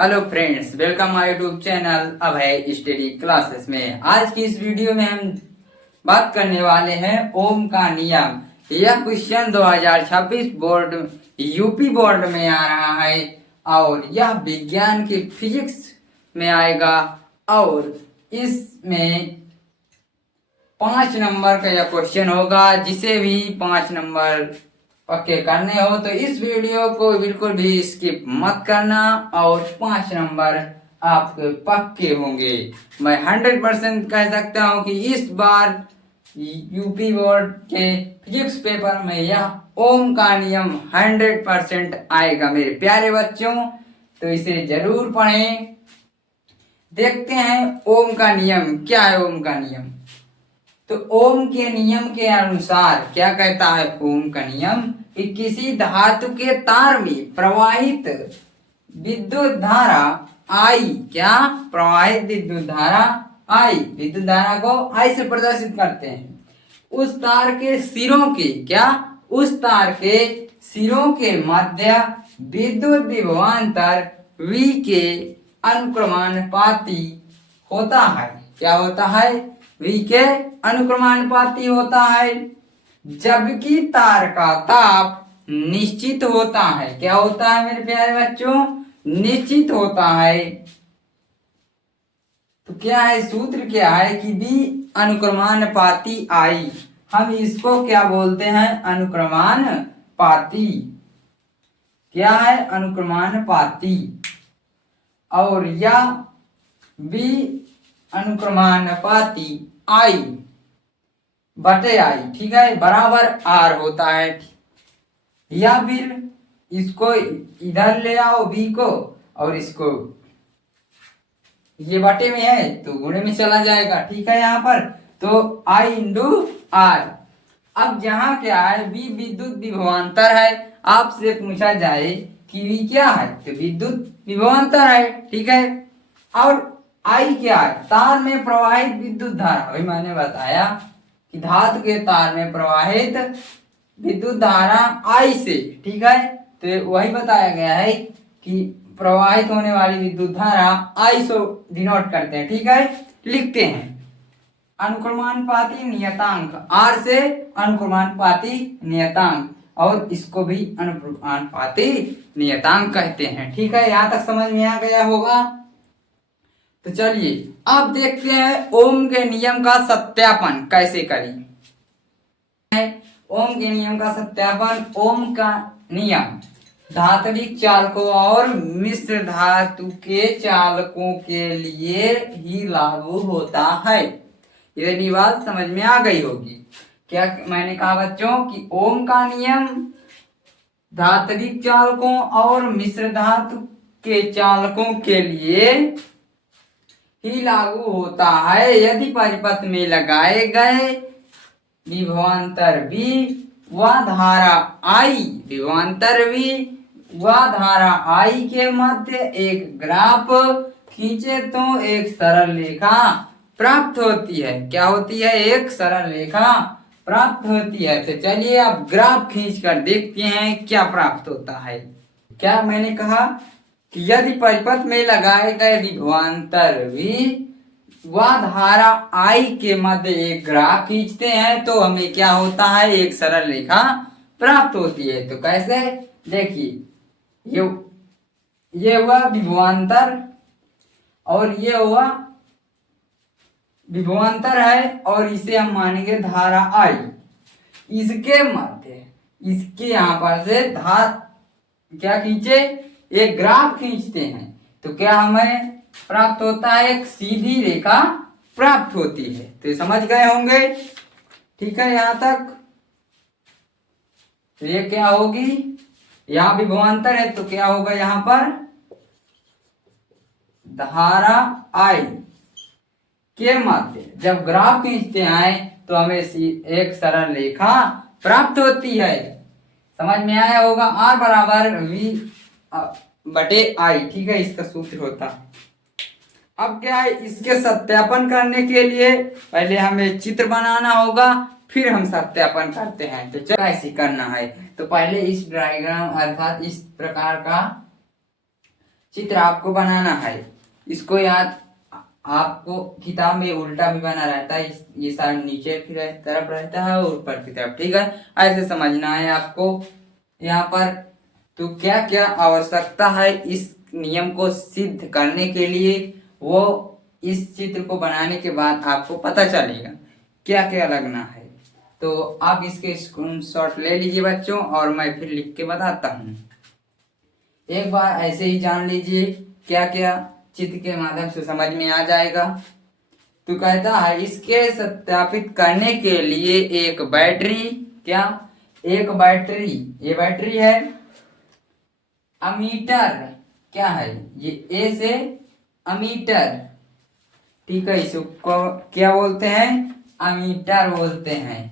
Hello friends, welcome my YouTube channel Abhay study classes में। आज की इस वीडियो में हम बात करने वाले हैं ओम का नियम। यह क्वेश्चन 2026 बोर्ड यूपी बोर्ड में आ रहा है और यह विज्ञान की फिजिक्स में आएगा और इसमें 5 नंबर का यह क्वेश्चन होगा। जिसे भी 5 नंबर पक्के करने हो तो इस वीडियो को बिल्कुल भी स्किप मत करना और 5 नंबर आपके पक्के होंगे। मैं 100% कह सकता हूं कि इस बार यूपी बोर्ड के फिजिक्स पेपर में यह ओम का नियम 100% आएगा मेरे प्यारे बच्चों, तो इसे जरूर पढ़ें। देखते हैं ओम का नियम क्या है। ओम का नियम तो ओम के नियम के अनुसार क्या कहता है ओम का नियम कि किसी धातु के तार में प्रवाहित विद्युत धारा आई, क्या प्रवाहित विद्युत धारा आई, विद्युत धारा को आई से प्रदर्शित करते हैं। उस तार के सिरों के क्या, उस तार के सिरों के मध्य विद्युत विभवांतर V के अनुक्रमानुपाती होता है। क्या होता है? V के अनुक्रमानुपाती होता है। जबकि तार का ताप निश्चित होता है। क्या होता है मेरे प्यारे बच्चों? निश्चित होता है। तो क्या है सूत्र? क्या है कि V अनुक्रमानुपाती I, हम इसको क्या बोलते हैं? अनुक्रमानुपाती। क्या है? अनुक्रमानुपाती। और यह V अनुक्रमानुपाती I बटे I, ठीक है, बराबर R होता है। या फिर इसको इधर ले आओ V को और इसको, ये बटे में है तो गुणे में चला जाएगा, ठीक है। यहाँ पर तो I इंटू R। अब जहां क्या है V विद्युत विभवांतर है। आपसे पूछा जाए कि V क्या है तो विद्युत विभवांतर है, ठीक है। और I क्या है? तार में प्रवाहित विद्युत धारा। अभी मैंने बताया कि धातु के तार में प्रवाहित विद्युत धारा I से, ठीक है। तो वही बताया गया है कि प्रवाहित होने वाली विद्युत धारा I से डिनोट करते हैं, ठीक है। लिखते हैं अनुक्रमानुपाती नियतांक, R से अनुक्रमानुपाती नियतांक, और इसको भी अनुक्रमानुपाती नियतांक कहते हैं, ठीक है। यहाँ तक समझ में आ गया होगा। तो चलिए अब देखते हैं ओम के नियम का सत्यापन कैसे करें। ओम के नियम का सत्यापन। ओम का नियम धात्विक चालकों और मिश्र धातु के चालकों के लिए ही लागू होता है। ये बात समझ में आ गई होगी। क्या मैंने कहा बच्चों कि ओम का नियम धात्विक चालकों और मिश्र धातु के चालकों के लिए ही लागू होता है यदि परिपथ में लगाए गए विभवांतर V व धारा I, विभवांतर V व धारा I के मध्य एक ग्राफ खींचे तो एक सरल रेखा प्राप्त होती है। क्या होती है? एक सरल रेखा प्राप्त होती है। तो चलिए अब ग्राफ खींच कर देखते हैं क्या प्राप्त होता है। क्या मैंने कहा कि यदि परिपथ में लगाए गए विभवांतर V व धारा I के मध्य एक ग्राफ खींचते हैं तो हमें क्या होता है? एक सरल रेखा प्राप्त होती है। तो कैसे? देखिए, ये हुआ विभवांतर और ये हुआ विभवांतर है और इसे हम मानेंगे धारा I। इसके मध्य, इसके यहाँ पर से क्या खींचे? एक ग्राफ खींचते हैं तो क्या हमें प्राप्त होता है? एक सीधी रेखा प्राप्त होती है। तो समझ गए होंगे, ठीक है यहाँ तक। तो ये क्या होगी? यहाँ विभवांतर है तो क्या होगा? यहाँ पर धारा I के मध्य जब ग्राफ खींचते हैं तो हमें एक सरल रेखा प्राप्त होती है। समझ में आया होगा। R बराबर V बटे I, ठीक है, इसका सूत्र होता है। अब क्या है? इसके सत्यापन करने के लिए पहले हमें चित्र बनाना होगा, फिर हम सत्यापन करते हैं। तो कैसे करना है? तो पहले इस डायग्राम अर्थात इस प्रकार का चित्र आपको बनाना है। इसको याद आपको किताब में उल्टा भी बना रहता है, ये साइड नीचे की तरफ रहता है और ऊपर की तरफ, ठीक है। ऐसे समझना है आपको यहाँ पर। तो क्या क्या आवश्यकता है इस नियम को सिद्ध करने के लिए, वो इस चित्र को बनाने के बाद आपको पता चलेगा क्या क्या लगना है। तो आप इसके स्क्रीनशॉट ले लीजिए बच्चों, और मैं फिर लिख के बताता हूँ। एक बार ऐसे ही जान लीजिए क्या क्या चित्र के माध्यम से समझ में आ जाएगा। तो कहता है इसके सत्यापित करने के लिए एक बैटरी, क्या एक बैटरी, ये बैटरी है। अमीटर क्या है, ये ए से अमीटर, ठीक है, इसको क्या बोलते हैं, अमीटर बोलते हैं।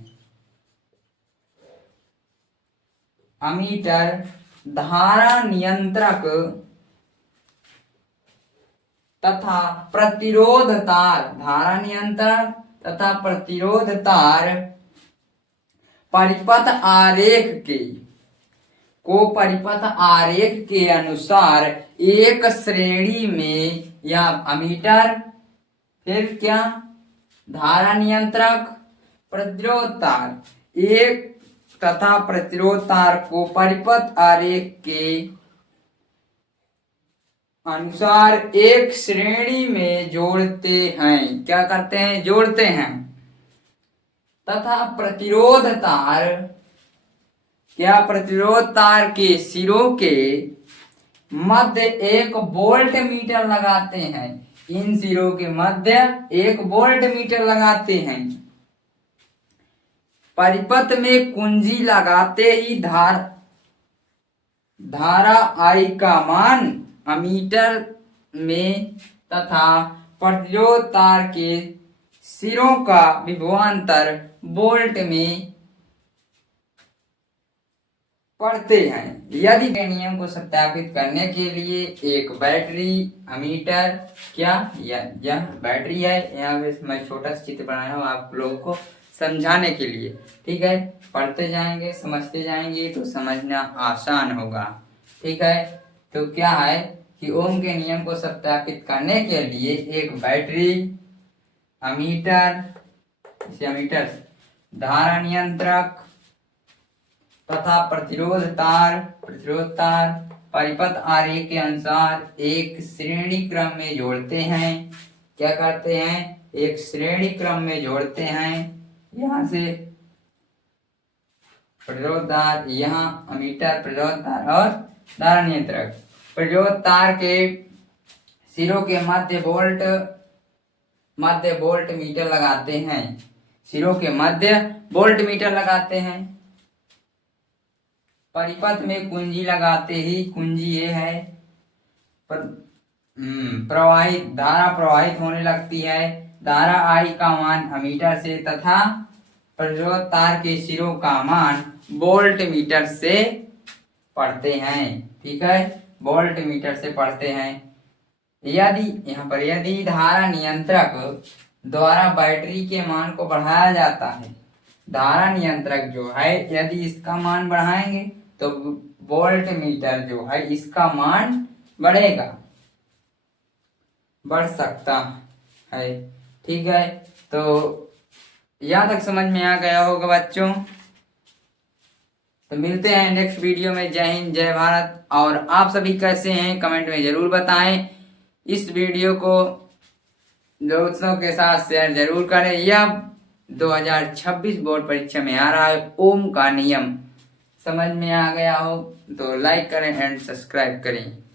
अमीटर धारा नियंत्रक तथा प्रतिरोध तार, धारा नियंत्रण तथा प्रतिरोध तार परिपथ आरेख परिपथ आरेख के अनुसार एक श्रेणी में, या अमीटर, फिर क्या, धारा नियंत्रक, प्रतिरोध तार, एक तथा प्रतिरोध तार को परिपथ आरेख के अनुसार एक श्रेणी में जोड़ते हैं। क्या करते हैं, जोड़ते हैं। तथा प्रतिरोध तार, क्या, प्रतिरोध तार के सिरों के मध्य एक वोल्ट मीटर लगाते हैं। इन सिरों के मध्य एक वोल्ट मीटर लगाते हैं। परिपथ में कुंजी लगाते ही धारा आई का मान अमीटर में तथा प्रतिरोध तार के सिरों का विभवांतर वोल्ट में पढ़ते हैं। यदि नियम को सत्यापित करने के लिए एक बैटरी, अमीटर, क्या, यह बैटरी है। यहाँ पे मैं छोटा सा चित्र बनाया हूँ आप लोगों को समझाने के लिए, ठीक है। पढ़ते जाएंगे, समझते जाएंगे तो समझना आसान होगा, ठीक है। तो क्या है कि ओम के नियम को सत्यापित करने के लिए एक बैटरी, अमीटर, धारा नियंत्रक तथा प्रतिरोध तार परिपथ आरेख के अनुसार एक श्रेणी क्रम में जोड़ते हैं। क्या करते हैं, एक श्रेणी क्रम में जोड़ते हैं। यहाँ से प्रतिरोध तार, यहाँ अमीटर, प्रतिरोध तार और धारा नियंत्रक। प्रतिरोध तार के सिरों के मध्य वोल्ट मीटर लगाते हैं। सिरों के मध्य वोल्ट मीटर लगाते हैं। परिपथ में कुंजी लगाते ही, कुंजी ये है, धारा प्रवाहित होने लगती है। धारा आई का मान अमीटर से तथा प्रतिरोध तार के सिरों का मान वोल्ट मीटर से पढ़ते हैं, ठीक है, वोल्ट मीटर से पढ़ते हैं। यदि धारा नियंत्रक द्वारा बैटरी के मान को बढ़ाया जाता है, धारा नियंत्रक जो है यदि इसका मान बढ़ाएंगे तो वोल्ट मीटर जो है इसका मान बढ़ेगा, बढ़ सकता है, ठीक है। तो यहाँ तक समझ में आ गया होगा बच्चों। तो मिलते हैं नेक्स्ट वीडियो में। जय हिंद, जय भारत। और आप सभी कैसे हैं कमेंट में जरूर बताएं। इस वीडियो को दोस्तों के साथ शेयर जरूर करें। यह 2026 बोर्ड परीक्षा में आ रहा है ओम का नियम। समझ में आ गया हो तो लाइक करें एंड सब्सक्राइब करें।